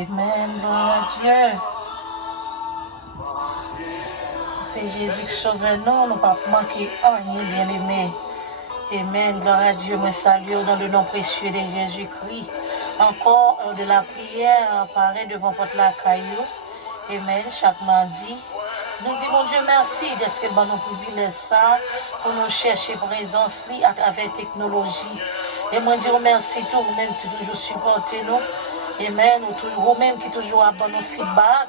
Amen, gloire à Dieu. Si c'est Jésus qui sauve nous, nous ne pas manquer rien, bien-aimé. Amen, gloire à Dieu, me salue dans le nom précieux de Jésus-Christ. Encore de la prière, apparaît devant votre la caillou. Amen, chaque mardi. Nous disons, mon Dieu, merci de ce que nous privilège ça pour nous chercher présence à travers la technologie. Et moi, je dis merci tout le même qui toujours supporter nous. Amen, ou même qui toujours a bon feedback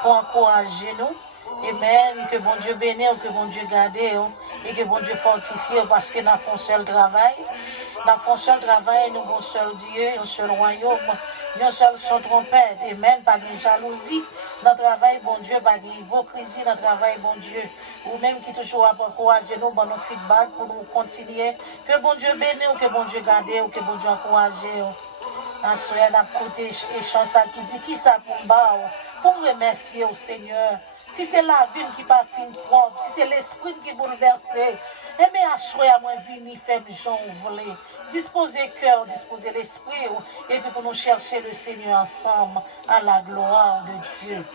pour encourager nous. Amen, que bon Dieu bénisse, que bon Dieu garde et que bon Dieu fortifie parce que nous avons un seul travail. Nous avons un seul travail, nous avons un seul Dieu, un seul royaume, un seul son trompette. Amen, pas de jalousie. Notre travail, bon Dieu, pas d'hypocrisie, notre travail, bon Dieu. Ou même qui toujours a encouragé nous, bon nos feedback pour nous continuer. Que bon Dieu bénisse, que bon Dieu garde, que bon Dieu encourage. En soirée, on a côté et chance qui dit qui ça pour pour remercier au Seigneur. Si c'est la vie qui pas fin propre, si c'est l'esprit qui est bouleversé, eh bien, à soir, moi, venir faire Jean voulez. Disposer le cœur, disposer l'esprit, et puis pour nous chercher le Seigneur ensemble à la gloire de Dieu.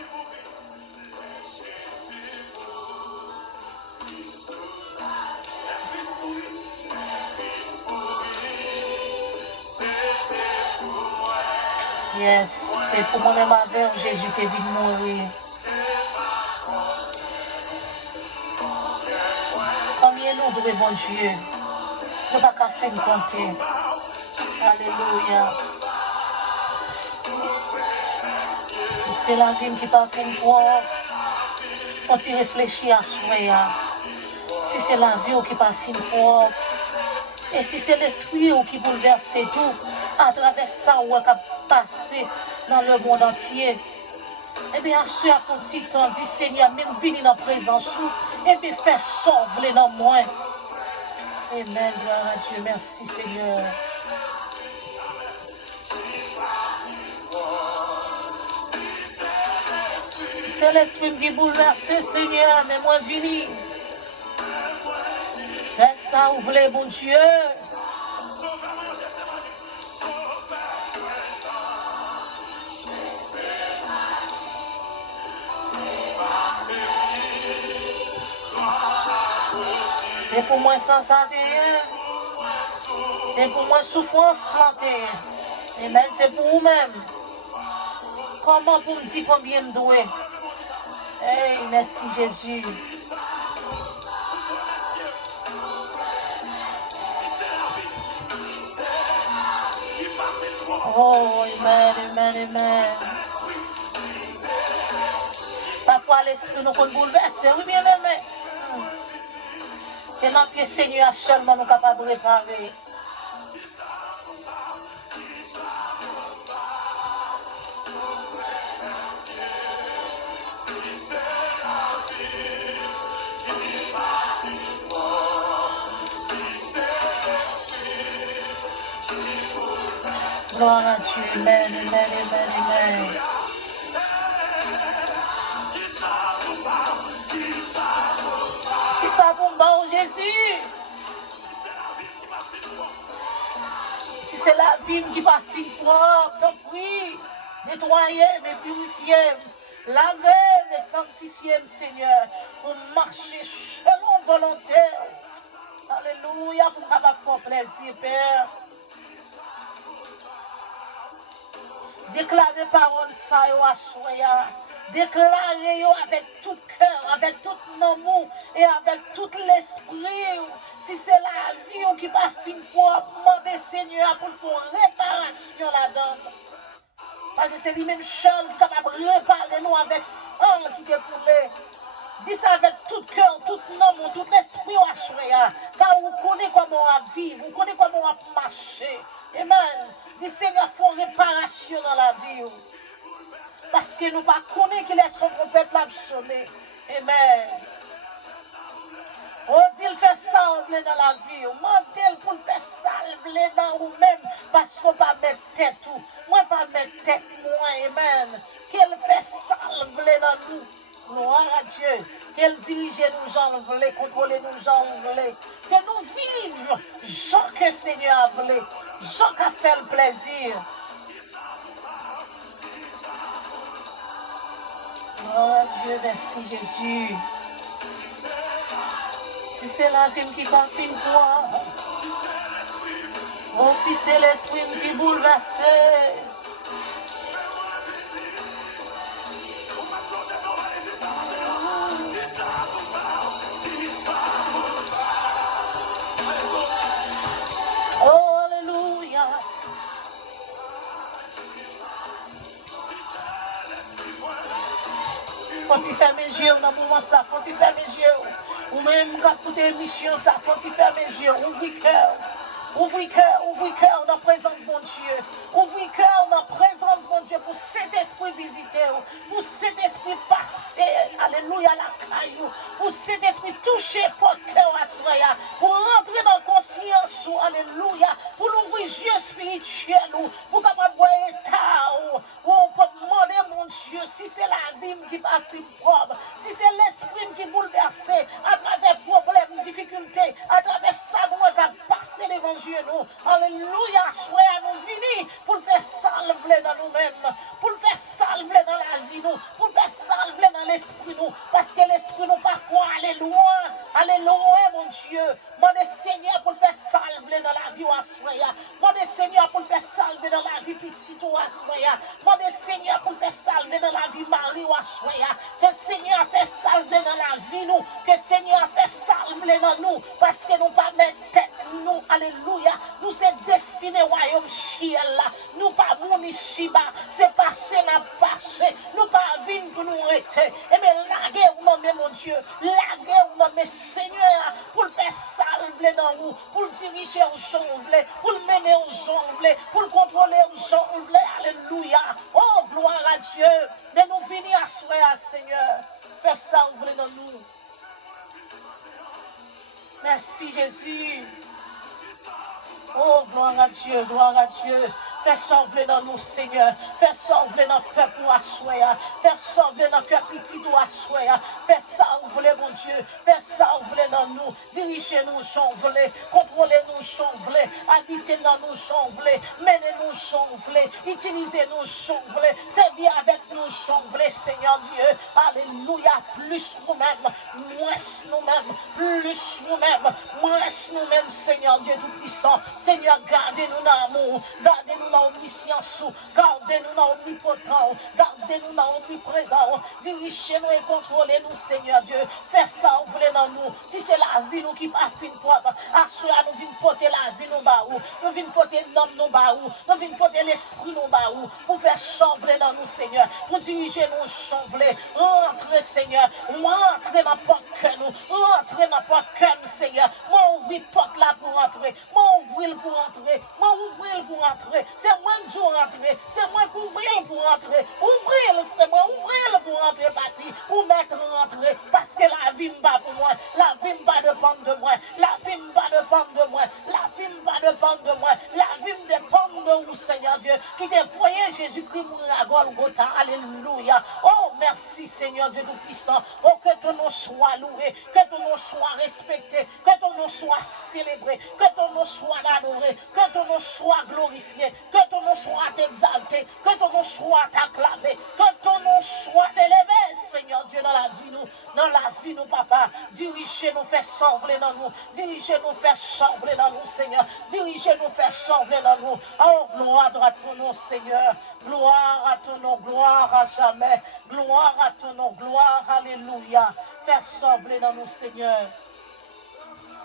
Yes, c'est pour moi-même avec Jésus qui est venu mourir. Combien nous devons, bon Dieu, ne pas qu'à faire compter. Alléluia. Si c'est la vie qui pas fait pour on t'y réfléchit à soi. Si c'est la vie qui pas fait pour et si c'est l'esprit qui bouleverse tout, à travers ça, on va passer dans le monde entier. Eh bien, à ce petit temps, dit Seigneur, même venir dans la présence, et bien faire sauver dans moi. Amen, gloire à Dieu, merci Seigneur. Si c'est l'esprit qui bouleverse, Seigneur, mais moi, venir. Fais ça, vous voulez, bon Dieu. C'est pour moi sans santé. C'est pour moi souffrance santé. Amen, c'est pour vous-même. Comment pour me dire combien me doit? Hey, merci Jésus. Oh, amen, amen, amen. Parfois l'esprit nous peut bouleverser, oui bien aimé. C'est notre Seigneur seulement nous capables de réparer. Gloire à Dieu, amen, amen, amen, amen. Qui ça pour moi, Jésus? Si c'est la vie qui va finir propre, t'en prie, nettoyer, mais purifier, laver, mais sanctifier, Seigneur, pour marcher selon volonté. Alléluia, pour avoir fort plaisir, Père. Déclarez parole ça à soya. Déclarez avec tout cœur, avec tout amour et avec tout l'esprit. Si c'est la vie qui va finir pour demander Seigneur pour faire réparation là-dedans. Parce que c'est lui-même seul qui est capable de réparer nous avec sang qui est coulé. Dis ça avec tout cœur, tout amour, tout l'esprit à soya. Car vous connaissez comment on va vivre, vous connaissez comment on va marcher. Amen. Dis Seigneur, font réparation dans la vie. Parce que nous ne connaissons pas qu'il est son trompette l'a sonné. Amen. Oh, dit il fait sembler dans la vie. Mandez pour faire sembler dans vous-même. Parce qu'on ne va pas mettre tête tout. Moi, pas mettre tête moi. Amen. Qu'il fait sembler dans nous. Gloire à Dieu. Qu'elle dirige nous gens voulait, contrôler nous gens voulait. Que nous vivions, Jean que le Seigneur a voulu. Jean qui a fait le plaisir. Gloire à Dieu, merci Jésus. Si c'est la film qui confine toi, oh si c'est l'esprit qui bouleverse. Oh, alléluia. Faut-il faire mes yeux dans le moment ça, faut-il faire mes yeux. Ou même quand toute émission ça, faut-il faire mes yeux, ouvrir cœur. Ouvrez cœur dans la présence de mon Dieu. Ouvrez cœur dans la présence de mon Dieu pour cet esprit visiter, pour cet esprit passer, alléluia, la caillou, pour cet esprit toucher votre cœur à soi, pour rentrer dans la conscience, alléluia, pour l'ouvrir yeux spirituels, pour capable voir état, où on peut demander, mon Dieu, si c'est la vie qui va faire propre, si c'est l'esprit qui bouleverse à travers problèmes, difficultés, à travers ça, nous va passer devant Dieu. Nous. Alléluia, soyez nous venus pour le faire salver dans nous-mêmes, pour le faire salver dans la vie, nous, pour le faire salver dans l'esprit, nous, parce que l'esprit, nous, parfois, aller loin, mon Dieu. Mon Seigneur, pour le faire salver dans la vie, mon Seigneur, pour le faire salver dans la vie, petit, mon Seigneur, pour le faire salver dans la vie, Marie, ce Seigneur a fait salver dans la vie, nous, que Seigneur a fait salver dans nous, parce que nous pas mettre tête, nous, alléluia, nous c'est destiné royaume ciel là, nous pas mouni chiba, c'est passé, n'a passé, nous pas vine pour nous arrêter, et mais laguer ou non, mon Dieu, laguer ou non, mais Seigneur, pour le faire salver dans nous, pour le diriger aux gens, pour le mener aux gens, pour le contrôler aux gens, alléluia, oh gloire à Dieu, mais nous venir à soi, Seigneur, faire salver dans nous. Merci Jésus. Oh, gloire à Dieu, gloire à Dieu. Fais sauver dans nous, Seigneur. Fais sauver dans le peuple ou assoya. Fais sauver dans le cœur petit ou assoya. Fais sauver, mon Dieu. Fais sauver dans nous. Dirigez-nous, chanvelez. Contrôlez-nous, chanvelez. Habitez dans nous, chanvelez. Menez-nous, chanvelez. Utilisez-nous, chanvelez. Servez avec nous, chanvelez, Seigneur Dieu. Alléluia. Plus nous-mêmes. Moins nous-mêmes. Plus nous-mêmes. Moins nous-mêmes, Seigneur Dieu Tout-Puissant. Seigneur, gardez-nous dans l'amour. Gardez-nous dans l'omniscience, gardez-nous dans l'omnipotent, gardez-nous dans l'omniprésent, dirigez-nous et contrôlez-nous, Seigneur Dieu. Fais ça, vous voulez dans nous. Si c'est la vie, nous qui pas fin propre, assurez nous venons porter la vie, nous baou, nous venons porter l'homme, nous baou, nous venons porter l'esprit, nous baou, pour faire chambrer dans nous, Seigneur, pour diriger nous, chambrer. Rentrez, Seigneur, rentrez dans porte cœur, nous, rentrez dans porte cœur, Seigneur. Moi, ouvrir porte là pour rentrer, moi, ouvrir pour rentrer, moi, ouvrir pour rentrer. C'est moi qui rentrer, c'est moi qui ouvrir pour rentrer. Ouvrir, c'est moi, ouvrir pour rentrer, papi, ou mettre rentrer, parce que la vie me bat pour moi, la vie me bat dépendre de moi, la vie me bat dépendre de moi, la vie me bat dépendre de moi, la vie me dépend de vous, Seigneur Dieu, qui t'a voyé Jésus-Christ mourir à Golgotha, alléluia. Oh, merci, Seigneur Dieu Tout-Puissant. Oh, que ton nom soit loué, que ton nom soit respecté, que ton nom soit célébré, que ton nom soit adoré, que ton nom soit glorifié, que ton nom soit exalté, que ton nom soit acclamé, que ton nom soit élevé, Seigneur Dieu, dans la vie, nous, papa. Dirigez-nous, fais sauver dans nous. Dirigez-nous, fais sauver dans nous, Seigneur. Dirigez-nous, fais sauver dans nous. Oh, gloire à ton nom, Seigneur. Gloire à ton nom, gloire à jamais. Gloire à ton nom, gloire, alléluia. Fais sauver dans nous, Seigneur.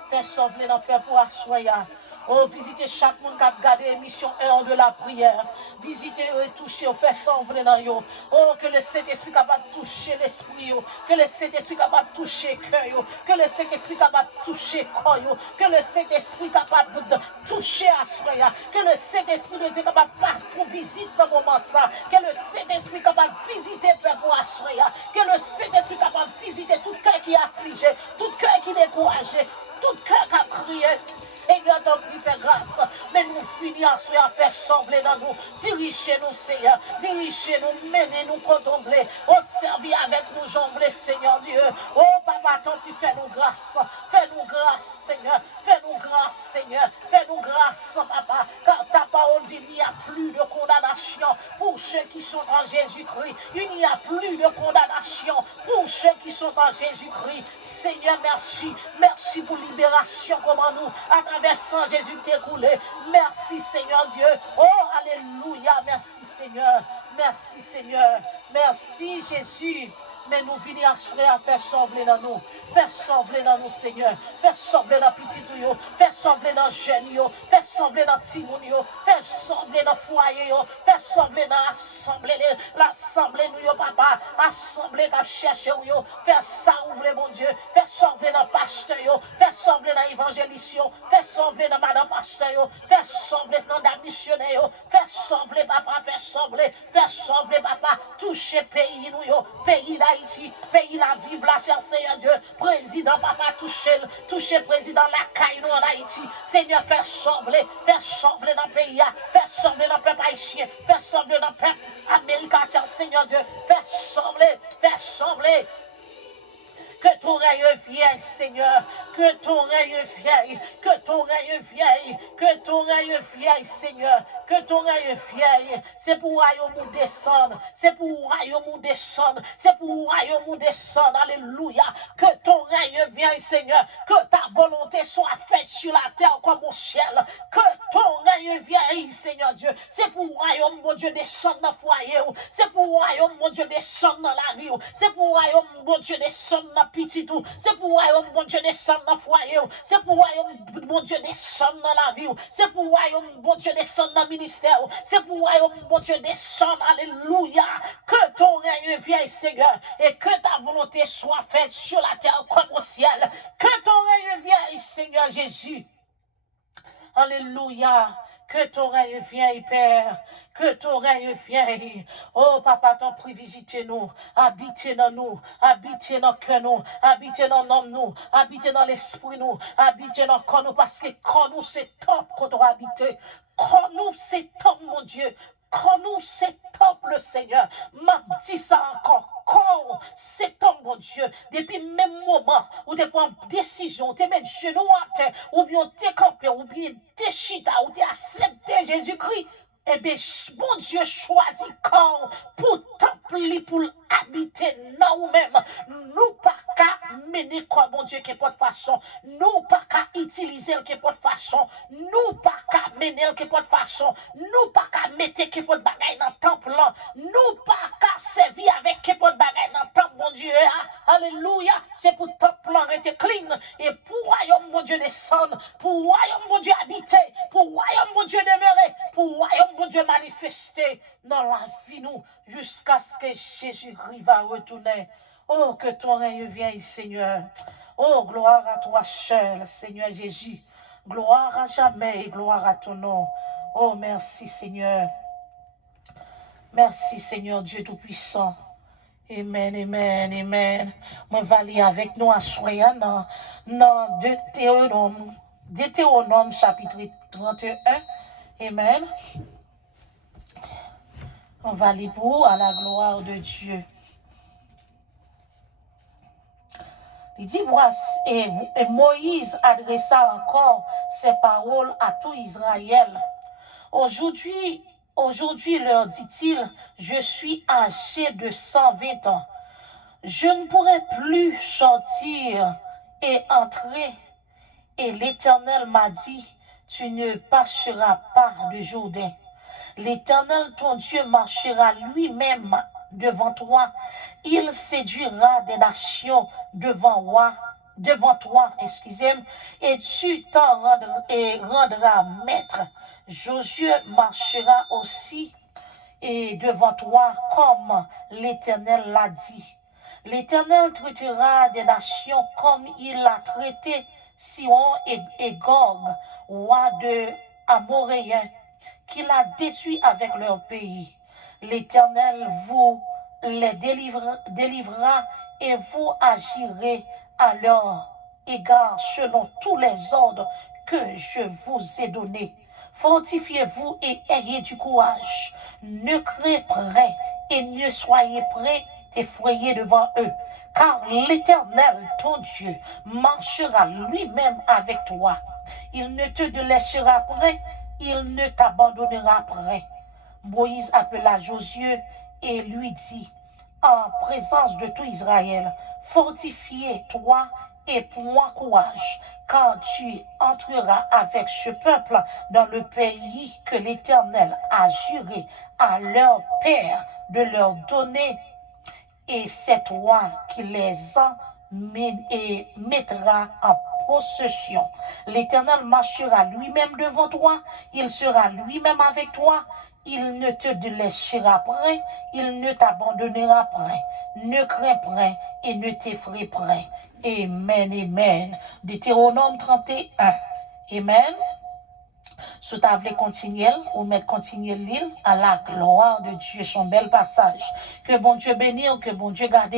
Fais sauver dans le peuple pour assoya. Oh, visitez chaque monde qui a regardé l'émission 1 de la prière. Visitez et touchez, faites sauver dans eux. Oh, que le Saint-Esprit capable de toucher l'esprit. Que le Saint-Esprit capable de toucher le cœur. Que le Saint-Esprit capable de toucher le corps. Que le Saint-Esprit capable de toucher à soi. Que le Saint-Esprit de Dieu capable de visiter dans le moment ça. Que le Saint-Esprit capable de visiter pour à soi. Que le Saint-Esprit capable de visiter tout cœur qui est affligé, tout cœur qui est découragé. Tout cœur qui a prié, Seigneur, t'en prie, fais grâce. Mais nous finissons à faire sauver dans nous. Dirigez-nous, Seigneur. Dirigez-nous, menez-nous, contempler. Oh, servis avec nous, jongler, Seigneur Dieu. Oh, papa, t'en prie, fais-nous grâce. Fais-nous grâce, Seigneur. Fais-nous grâce, Seigneur. Fais-nous grâce, papa. Car ta parole dit qu'il n'y a plus de condamnation pour ceux qui sont en Jésus-Christ. Il n'y a plus de condamnation sont en Jésus-Christ. Seigneur, merci. Merci pour libération comme en nous, à travers sang Jésus t'écoulé. Merci Seigneur Dieu. Oh, alléluia. Merci Seigneur. Merci Seigneur. Merci Jésus. Mais nous venons à faire sembler dans nous. Faire sembler dans nous, Seigneur. Faire sembler dans petit tuyau. Faire sembler dans jeune. Faire sembler dans Timoun. Faire sembler dans foyer. Faire sembler dans l'assemblée. L'assemblée, nous, papa. Assemblée, qu'a cherché. Faire ça, ouvrir, mon Dieu. Faire sembler dans pasteur. Faire sembler dans évangéliste. Faire sembler dans madame pasteur. Faire sembler dans la missionnaire. Faire sembler, papa. Faire sembler, papa. Toucher pays, nous, pays d'Haïti, pays la vive, la chère Seigneur Dieu, président, papa, toucher président la caille en Haïti, Seigneur, faire sembler dans le pays, faire sembler dans le peuple haïtien, faire sembler dans le peuple américain, chère Seigneur Dieu, faire sembler. Que ton règne vienne, Seigneur. Que ton règne vienne. Que ton règne vienne. Que ton règne vienne, Seigneur. Que ton règne vienne. C'est pour royaume descendre. C'est pour royaume descendre. C'est pour royaume descendre. Alléluia. Que ton règne vienne, Seigneur. Que ta volonté soit faite sur la terre comme au ciel. Que ton règne vienne, Seigneur Dieu. C'est pour royaume, mon Dieu, descendre dans le foyer. C'est pour royaume, mon Dieu, descendre dans la vie. C'est pour royaume, mon Dieu, descendre dans petit tout, c'est pour royaume mon Dieu descendre dans le foyer, c'est pour royaume mon Dieu descendre dans la vie, c'est pour royaume mon Dieu descendre dans le ministère, c'est pour royaume mon Dieu descendre, alléluia, que ton règne vienne Seigneur, et que ta volonté soit faite sur la terre comme au ciel, que ton règne vienne Seigneur Jésus, alléluia. Que ton règne vienne, Père. Que ton règne vienne. Oh, Papa, t'en prie, visitez-nous. Habitez dans nous. Habitez dans le cœur nous. Habitez dans l'homme nous. Habitez dans l'esprit nous. Habitez dans le corps nous. Parce que quand nous, c'est top qu'on doit habiter. Quand nous, c'est top, mon Dieu. Quand nous, c'est top, le Seigneur. M'a dit ça encore. Quand c'est top, mon Dieu. Depuis le même moment où tu prends une décision, tu mets genou à terre, ou bien tu campé, ou bien tu chita, ou tu accepté Jésus-Christ. Eh bien, bon Dieu choisit quand pour t'appeler, pour habiter nous-mêmes. Nous pas qu'à mener quoi, bon Dieu, qui pas de façon. Nous pas qu'à utiliser qui pas de façon. Nous pas qu'à mener qui pas de façon. Nous pas qu'à mettre qui pas de bagaille dans le temple. Nous pas qu'à servir avec qui pas de bagaille dans le temple, bon Dieu. Alléluia. C'est pour ton plan rester clean. Et pour royaume, mon Dieu, descendre. Pour royaume, mon Dieu, habiter. Pour royaume, mon Dieu, demeurer. Pour royaume, mon Dieu, manifester dans la vie nous jusqu'à ce que Jésus-Christ va retourner. Oh, que ton règne vienne, Seigneur. Oh, gloire à toi seul, Seigneur Jésus. Gloire à jamais et gloire à ton nom. Oh, merci, Seigneur. Merci, Seigneur Dieu Tout-Puissant. Amen, amen, amen. Moi, va aller avec nous à soir dans Deutéronome chapitre 31. Amen. On va aller pour à la gloire de Dieu. Il dit, voici, et Moïse adressa encore ces paroles à tout Israël. Aujourd'hui, leur dit-il, je suis âgé de 120 ans. Je ne pourrai plus sortir et entrer. Et l'Éternel m'a dit, tu ne passeras pas de Jourdain. L'Éternel, ton Dieu, marchera lui-même devant toi. Il séduira des nations devant toi, et tu t'en rendras maître. Josué marchera aussi et devant toi, comme l'Éternel l'a dit. L'Éternel traitera des nations comme il a traité Sion et Gog, roi de Amoréens, qu'il a détruit avec leur pays. L'Éternel vous les délivrera et vous agirez à leur égard selon tous les ordres que je vous ai donnés. Fortifiez-vous et ayez du courage. Ne craignez point et ne soyez prêts effrayés devant eux, car l'Éternel, ton Dieu, marchera lui-même avec toi. Il ne te laissera point, il ne t'abandonnera point. Moïse appela Josué et lui dit, en présence de tout Israël. Fortifie-toi et prends courage, car tu entreras avec ce peuple dans le pays que l'Éternel a juré à leur père de leur donner, et c'est toi qui les mettra en possession. L'Éternel marchera lui-même devant toi, il sera lui-même avec toi, il ne te délaissera point, il ne t'abandonnera point. Ne crains point et ne t'effraie point. Amen, amen. Deutéronome 31. Amen. Si tu voulais continuer, ou mettre continuer l'île à la gloire de Dieu, son bel passage. Que bon Dieu bénisse, que bon Dieu garde.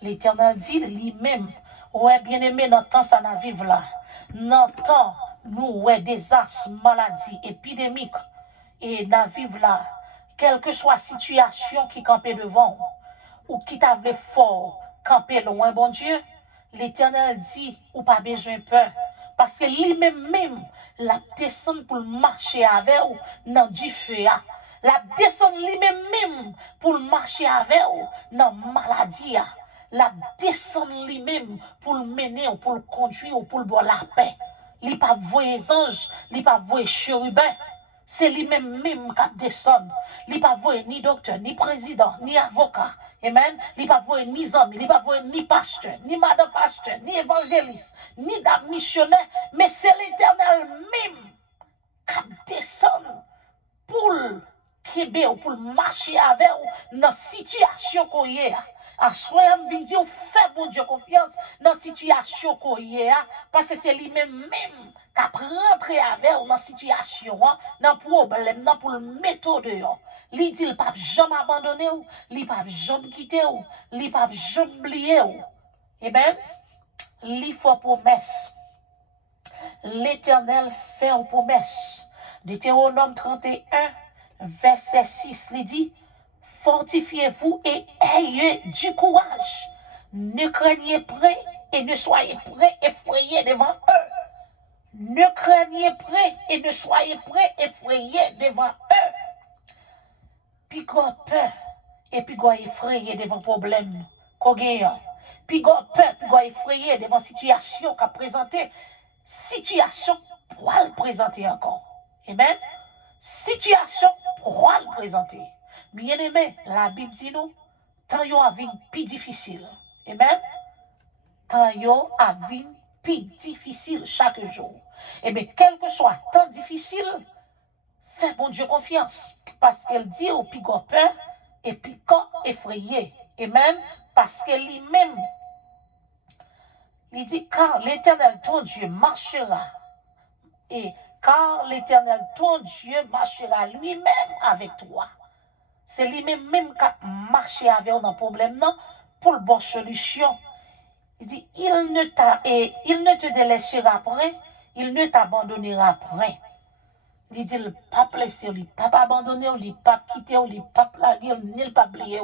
L'Éternel dit lui-même, ouais, bien aimé, dans le temps, ça n'a vivre là. Dans le temps, nous, ouais, désastres, maladies, épidémiques, et n'a vivre là. Quelle que soit la situation qui campait devant, ou qui t'avait fort, campé loin, bon Dieu, l'Éternel dit, ou pas besoin de peur. Parce que lui-même, la descend pour marcher avec vous dans du feu. La descend lui-même pour marcher avec vous dans maladie. La descend lui-même pour le mener, pour le conduire, pour le boire la paix. Il n'est pas voyé ange, il n'est pas voyé chérubin. C'est lui-même qui descend. Il n'est pas voyé ni docteur, ni président, ni avocat. Amen. Il n'est pas voyé ni ami, il n'est pas voyé ni pasteur, ni madame pasteur, ni évangéliste, ni dame missionnaire. Mais c'est l'Éternel même qui descend pour pour marcher avec vous dans la situation qu'on y est. À soi, je viens dire, fais bon Dieu confiance dans la situation qu'on y est. Parce que c'est lui-même qui a rentré avec vous dans la situation, dans le problème, dans le méthode. Il dit, il ne peut jamais abandonner, il ne peut jamais quitter, il ne peut jamais oublier. Eh bien, il faut promesse. L'Éternel fait une promesse. Deutéronome 31, verset 6, il dit, fortifiez-vous et ayez du courage. Ne craignez près et ne soyez prêts effrayés devant eux. Ne craignez près et ne soyez prêts effrayés devant eux. Puis qu'on peur et puis qu'on effrayé devant problème qu'on gagne. Puis qu'on peur, puis qu'on effrayé devant situation qu'a présenté. Situation pour le présenter encore. Amen. Situation pour le présenter. Bien aimé, la Bible dit nous, tant yon a vie plus difficile. Amen. Tant yon a vie plus difficile chaque jour. Et bien, quel que soit temps difficile, fais bon Dieu confiance. Parce qu'elle dit au plus peur et puis effrayé. Amen. Parce que lui-même, il dit, car l'Éternel ton Dieu marchera. Et car l'Éternel ton Dieu marchera lui-même avec toi. C'est lui-même qui a marché avec nous dans le problème, non, pour le bonne solution. Il dit, il ne te délaissera point, il ne t'abandonnera point. Il dit, il ne pas laisser, il ne pas abandonner, il ne pas quitter, il ne pas plaguer, il ne pas oublier.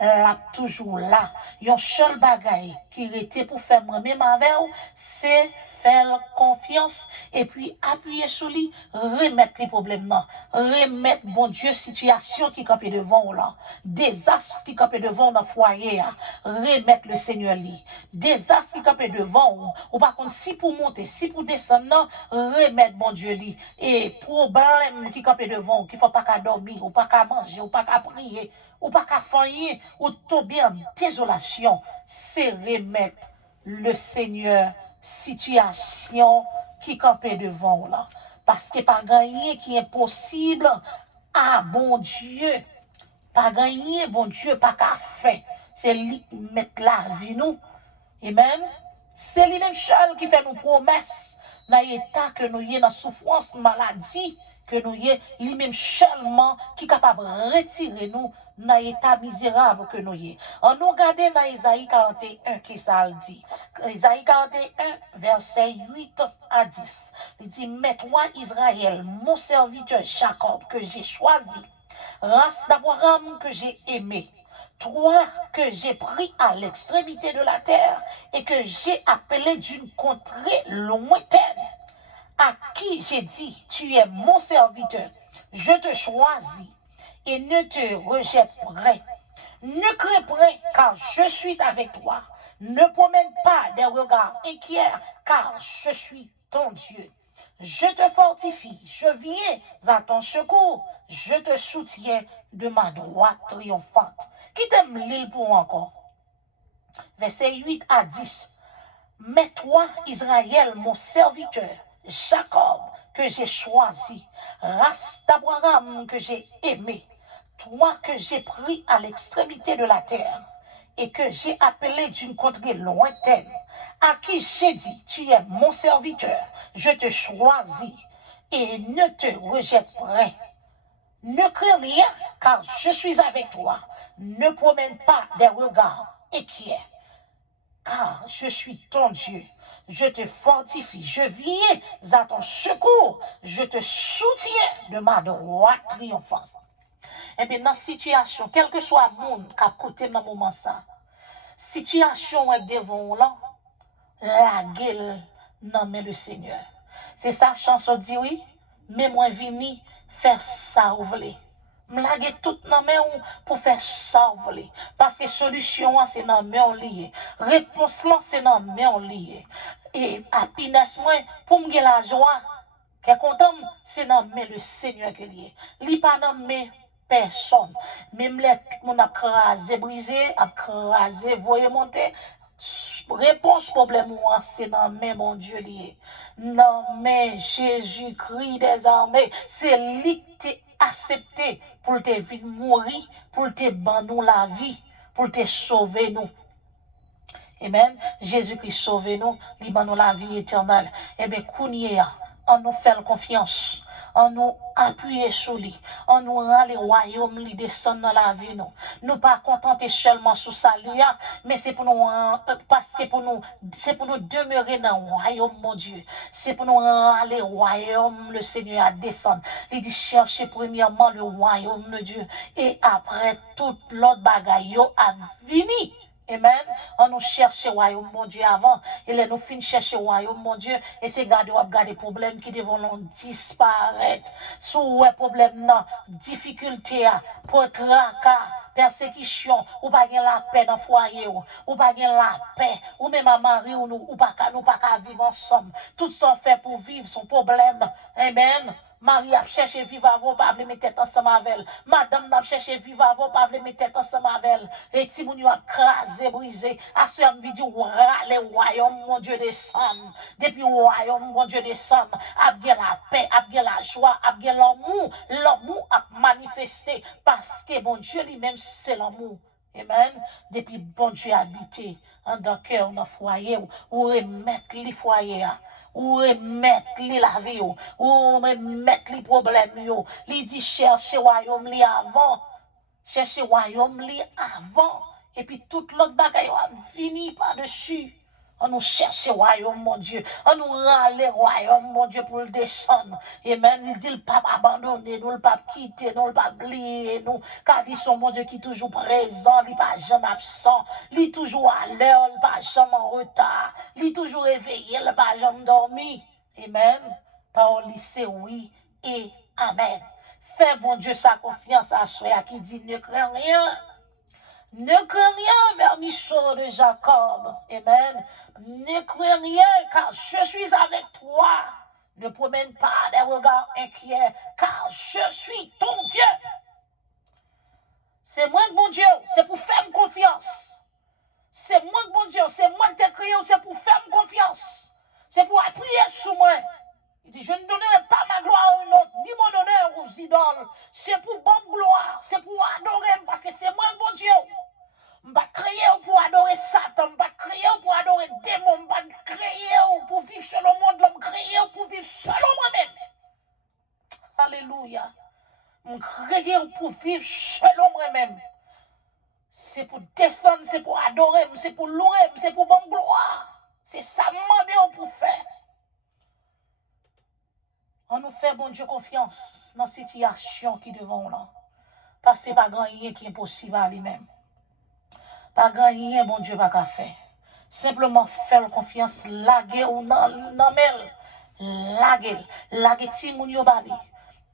Là, toujours là. Yon seul bagaille qui était pour faire moi-même avec vous, c'est faire confiance et puis appuyer sur lui, remettre les problèmes là, remettre bon Dieu situation qui campait devant là, désastre qui campait devant dans foyer, remettre le Seigneur lui, désastre qui campait devant ou par contre si pour monter, si pour descendre, remettre bon Dieu lui et problème qui campait devant, qui faut pas qu'à dormir, ou pas qu'à manger, ou pas qu'à prier, ou pas qu'à faillir, ou tomber en désolation, c'est remettre le Seigneur situation qui campait devant là. Parce que pas gagner qui est possible à bon Dieu. Pas gagner, bon Dieu, pas qu'à faire. C'est lui qui met la vie nous. Amen. C'est lui-même seul qui fait nos promesses. Dans l'état que nous y dans souffrance, maladie, que nous y lui-même seulement qui est capable de retirer nous dans l'état misérable que nous y. On nous regarde dans Isaïe 41 qui ça le dit. Isaïe 41 verset 8 à 10. Il dit, mais toi Israël, mon serviteur Jacob que j'ai choisi, race d'Abraham que j'ai aimé, toi que j'ai pris à l'extrémité de la terre et que j'ai appelé d'une contrée lointaine, à qui j'ai dit, tu es mon serviteur, je te choisis et ne te rejette point. Ne crains point, car je suis avec toi. Ne promène pas des regards inquiets, car je suis ton Dieu. Je te fortifie, je viens à ton secours, je te soutiens de ma droite triomphante. Qui t'aime l'île pour encore? Verset 8 à 10. Mais toi, Israël, mon serviteur, Jacob, que j'ai choisi, race d'Abraham que j'ai aimé, toi que j'ai pris à l'extrémité de la terre et que j'ai appelé d'une contrée lointaine, à qui j'ai dit, tu es mon serviteur, je te choisis et ne te rejette point. Ne crains rien, car je suis avec toi. Ne promène pas des regards inquiets, car je suis ton Dieu. Je te fortifie, je viens à ton secours, je te soutiens de ma droite triomphante. Et bien, dans la situation, quel que soit le monde qui a côté dans le moment, ça, situation est devant là, la gueule nomme le Seigneur. C'est ça, chanson dit oui, mais moi vini faire ça ou voulez. M'lage tout nan men ou pour faire ça ou voulez. Parce que solution c'est nan men lié. Réponse là c'est nan men lié. Et happiness moi pour me la joie, que content c'est nan men le Seigneur que lié. Li pas nan men personne. Même les tout monde a crasé, brisé, a crasé, voyez monter. Réponse problème moi c'est dans main mon Dieu lié. Non mais Jésus-Christ des armées, c'est lui qui t'a accepté pour te venir mourir, pour te ban nous la vie, pour te sauver nous. Amen. Jésus-Christ sauve nous, il ban nous la vie éternelle. Eh bien, kounye, on nous fait confiance. On nous appuyer sur lui, on nous rend les royaumes, lui descend dans la vie nous. Nous pas contenter seulement sous salut, mais c'est pour nous parce que c'est pour nous demeurer dans le royaume mon Dieu. C'est pour nous rendre les royaumes le Seigneur à descendre. Il dit chercher premièrement le royaume de Dieu et après toute l'autre bagaille à venir. Amen. On nous cherche le royaume, mon Dieu, avant. Et là, nous finissons chercher le royaume, mon Dieu. Et c'est garder problèmes qui devront disparaître. Sous les problèmes, non, difficulté, tracas, persécution, ou pas la paix dans le foyer, ou pas la paix, ou même à mari, ou pas vivre ensemble. Tout ça fait pour vivre son problème. Amen. Marie a cherché vivre avant, pas vle mettre tête ensemble avec elle. Madame n'a cherché vivre avant, pas vle mettre tête ensemble avec elle. Et Timoun a crasé, brisé. À ce moment, dit, le royaume, mon Dieu, descend. Depuis le royaume, mon Dieu, descend. A bien la paix, a bien la joie, a bien l'amour. L'amour a manifesté parce que mon Dieu lui-même, c'est l'amour. Amen. Depuis bon Dieu habité en dans cœur, dans foyer, ou remettre les foyers. Ou remettre la vie, ou remettre les problèmes, li dit chercher royaume li avant, chercher royaume li avant, et puis toute l'autre bagaille a fini par-dessus. On nous cherche royaume, mon Dieu. On nous râle royaume, mon Dieu, pour le descendre. Amen. Il dit le pape abandonner nous, le pape quitter nous, le pape oublier nous. Car ils sont, mon Dieu, qui est toujours présent, il n'est pas jamais absent. Il est toujours à l'heure, il n'est pas jamais en retard. Il est toujours réveillé, il n'est pas jamais dormi. Amen. Parole, c'est oui et amen. Fais, mon Dieu, sa confiance à soi qui dit ne crains rien. Ne crains rien, vermisseau de Jacob. Amen. Ne crains rien, car je suis avec toi. Ne promène pas des regards inquiets, car je suis ton Dieu. C'est moi, mon Dieu, c'est pour faire confiance. C'est moi, mon Dieu, c'est moi qui t'ai créé, c'est pour faire confiance. C'est pour appuyer sur moi. Il dit, je ne donnerai pas ma gloire à un autre, ni mon honneur aux idoles. C'est pour bonne gloire, c'est pour adorer, parce que c'est moi, mon Dieu. Je ne vais pas créer pour adorer Satan, je ne vais pas créer pour adorer démon, je ne vais pas créer pour vivre selon le monde, je vais créer pour vivre selon moi-même. Alléluia. Je vais créer pour vivre selon moi-même. C'est pour descendre, c'est pour adorer, c'est pour louer, c'est pour bonne gloire. C'est ça demander pour faire. On nous fait, bon Dieu, confiance dans la situation qui devant là. Parce que ce n'est pas grand rien qui est possible à lui-même. Pas grand rien, bon Dieu, pas qu'à faire. Simplement faire confiance, laguer ou non, laguer ti moun yo bali.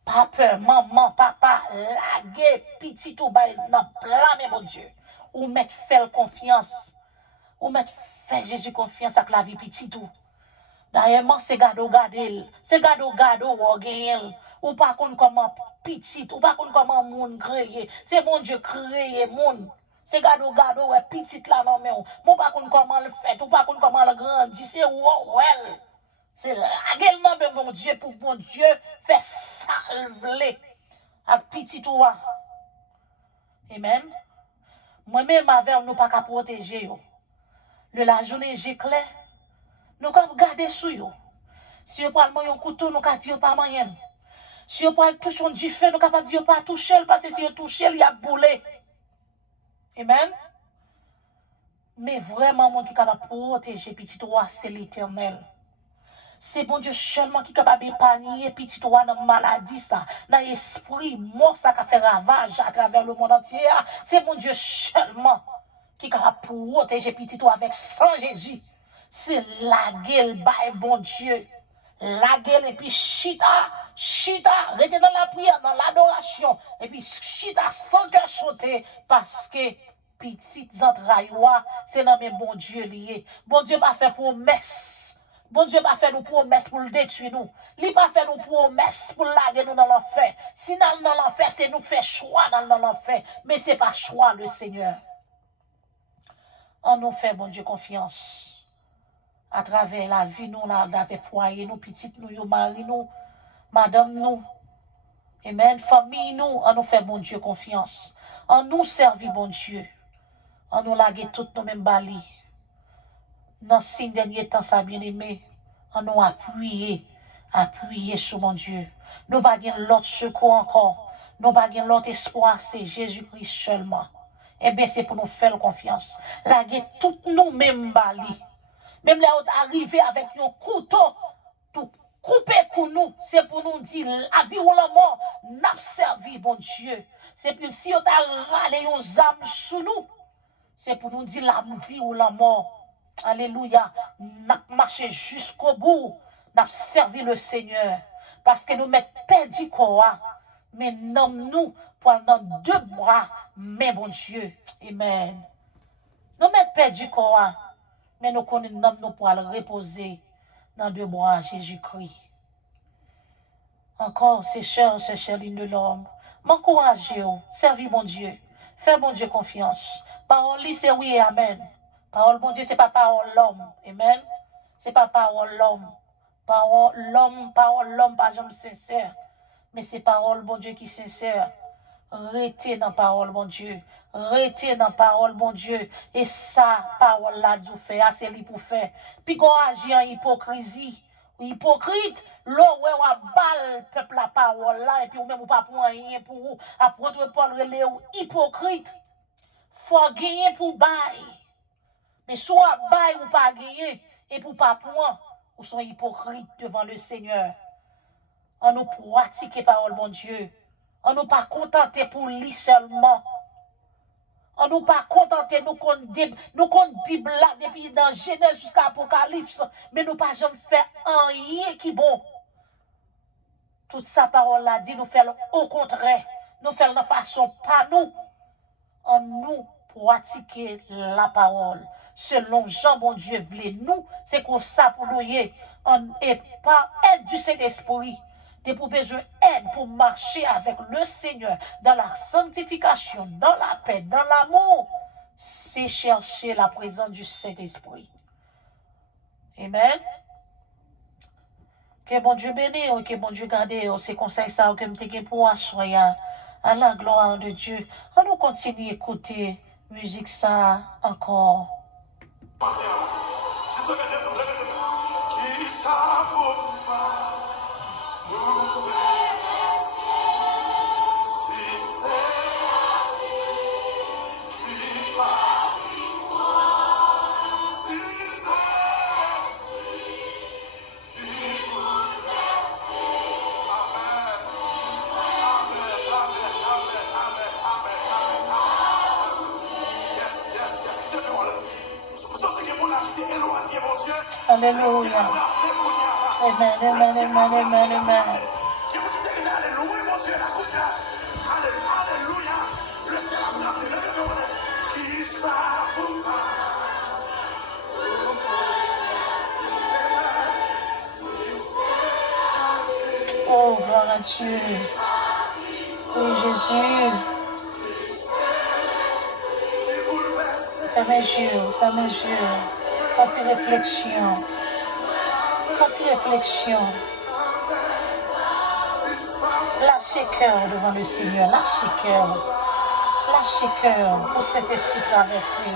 Pas peur, maman, papa, laguer petit ou bail, non, blâmer, bon Dieu. ou mettre faire confiance, ou mettre faire Jésus confiance avec la vie petit tout. D'ailleurs, c'est gado gadel, c'est gado ou gagnel, ou pas comment petit, ou pas comment moun créé, c'est bon Dieu créé moun. C'est gado ouais petit là non mais ou pas comment le fait, ou pas comment le grandit, c'est well. C'est la gueule de mon Dieu pour mon Dieu faire salver à petit ou. Amen. Moi-même avec nous pas qu'à protéger yo. La journée j'ai clair. Nous qu'à garder sous yo. Si on parle un couteau, nous qu'à dire pas moyen. Si on parle toucher du feu, nous capable dire pas toucher parce que si on touche, il y a boulé. Amen. Mais vraiment mon qui capable protéger petit roi c'est l'Éternel. C'est bon Dieu seulement qui est capable d'épargner petit roi dans la maladie, ça, dans l'esprit, mort, ça qui fait ravage à travers le monde entier. C'est bon Dieu seulement qui est capable de protéger petit roi avec sang Jésus. C'est la gueule, bon Dieu. La gueule, et puis chita, restez dans la prière, dans l'adoration, et puis chita sans cœur sauter, parce que petites entrailles, c'est dans mes bon Dieu lié. Bon Dieu pas fait promesse. Bon Dieu pas fait nous promesses pour le détruire nous. Il pas fait nous promesses pour laguer nous dans l'enfer. Si dans l'enfer, c'est nous faire choix dans l'enfer. Mais c'est pas choix le Seigneur. On nous fait, bon Dieu, confiance. À travers la vie, nous, avec foyer, nous, petites, nous, mari, nous, madame, nous. Amen. Famille, nous, on nous fait, bon Dieu, confiance. On nous servit, bon Dieu. On nous laguer toutes nos mêmes balis. Dans ces derniers temps, ça bien-aimé, on nous appuyer sur mon Dieu. Nous pas l'autre secours encore. Nous pas l'autre espoir, c'est Jésus-Christ seulement. Eh bien, c'est pour nous faire confiance. Là, toutes nous mêmes bali. Même là, on arrivé avec un couteau, tout coupé pour nous, c'est pour nous dire la vie ou la mort, n'a servi, bon Dieu. C'est pour si on a râlé une âme sous nous, c'est pour nous dire la vie ou la mort. Alléluia, n'a marché jusqu'au bout, n'a servi le Seigneur, parce que nous mettons perdu quoi, mais nous pendant deux bras, mais bon Dieu, amen. Nous mettons perdu quoi, mais nous connaissons nous pour le reposer dans deux bras Jésus-Christ. Encore, c'est cher ligne de l'homme, m'encouragez, servis mon Dieu, fais mon Dieu confiance. Parole, c'est oui et amen. Parole, bon Dieu, ce n'est pas parole l'homme. Amen. Ce n'est pas parole l'homme. Parole l'homme, pas jamais sincère. Mais c'est parole, bon Dieu, qui est sincère. Restez dans parole, bon Dieu. Restez dans parole, bon Dieu. Et ça, parole là, Dieu fait, c'est lui pour faire. Puis qu'on agit en hypocrisie. Hypocrite, l'eau ou à balle, peuple la parole là, et puis ou même ou pas pour rien pour vous. Après, Paul relève hypocrite. Faut gagner pour bail. Mais soit bail ou pas gagner, et pour pas point, ou sont hypocrites devant le Seigneur. On nous pratique parole, bon Dieu. On nous pas contenté pour lui seulement. On nous pas contenté, nous compte Bible là, depuis dans Genèse jusqu'à Apocalypse, mais nous pas jamais fait rien qui bon. Toute sa parole là dit, nous faisons au contraire. Nous faisons de façon pas nous. On nous pratiquer la parole. Selon Jean, mon Dieu, voulait nous, c'est comme ça pour nous, on n'est pas aide du Saint-Esprit. Des pour besoin d'aide pour marcher avec le Seigneur dans la sanctification, dans la paix, dans l'amour. C'est chercher la présence du Saint-Esprit. Amen. Que bon Dieu bénisse, que bon Dieu garde, c'est conseil ça que je te pour asseoir à la gloire de Dieu. On nous continue à écouter musique ça encore. Alléluia. Amen, amen, amen, amen, amen. gloire à Dieu. Oui, Jésus. Ferme mes yeux, ferme mes yeux. Quand réflexion. Quand réflexion. Lâchez cœur devant le Seigneur, lâchez cœur. Lâchez cœur pour cet esprit traversé.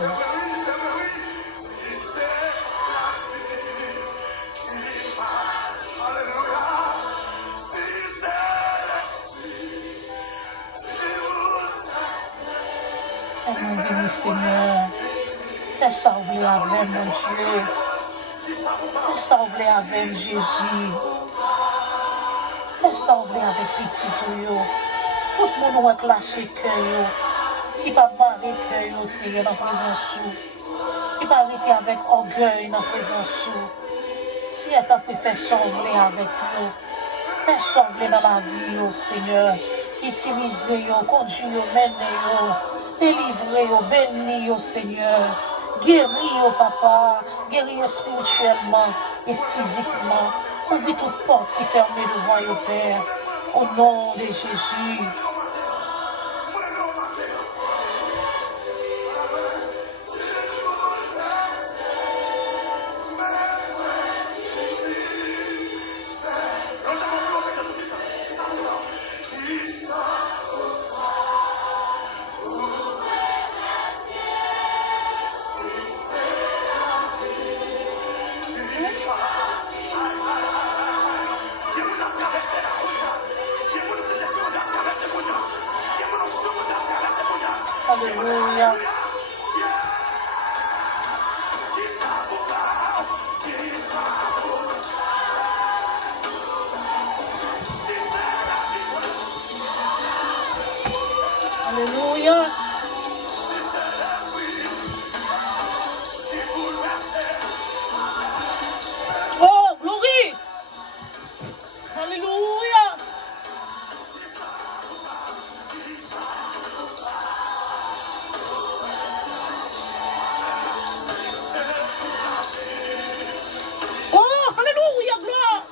Seigneur, béni Seigneur. Fais sauver avec mon Dieu. Fais sauver avec Jésus. Fais sauver avec petit Dieu. Tout le monde va lâcher cœur. Qui va barrer cœur, Seigneur, dans la présence. Qui va arrêter avec orgueil dans la présence. Si elle t'a fait sauver avec nous. Fais sauver dans la vie, Seigneur. Utilisez-yo, conduisez-yo, menez-yo, délivrez-yo, bénis-yo, Seigneur. Guéris-yo, papa, guéris-yo spirituellement et physiquement. Ouvre toute porte qui ferme devant yo, Père, au nom de Jésus. Alléluia. Alléluia. Oh, glory. Alléluia. Oh, alléluia, gloire.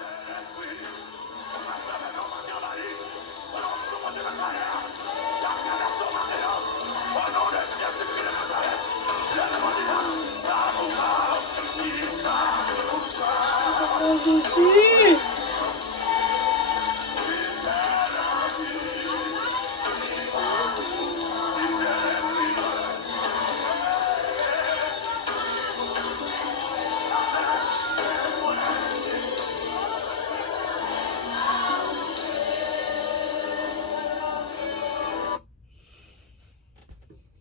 Oh, Jésus.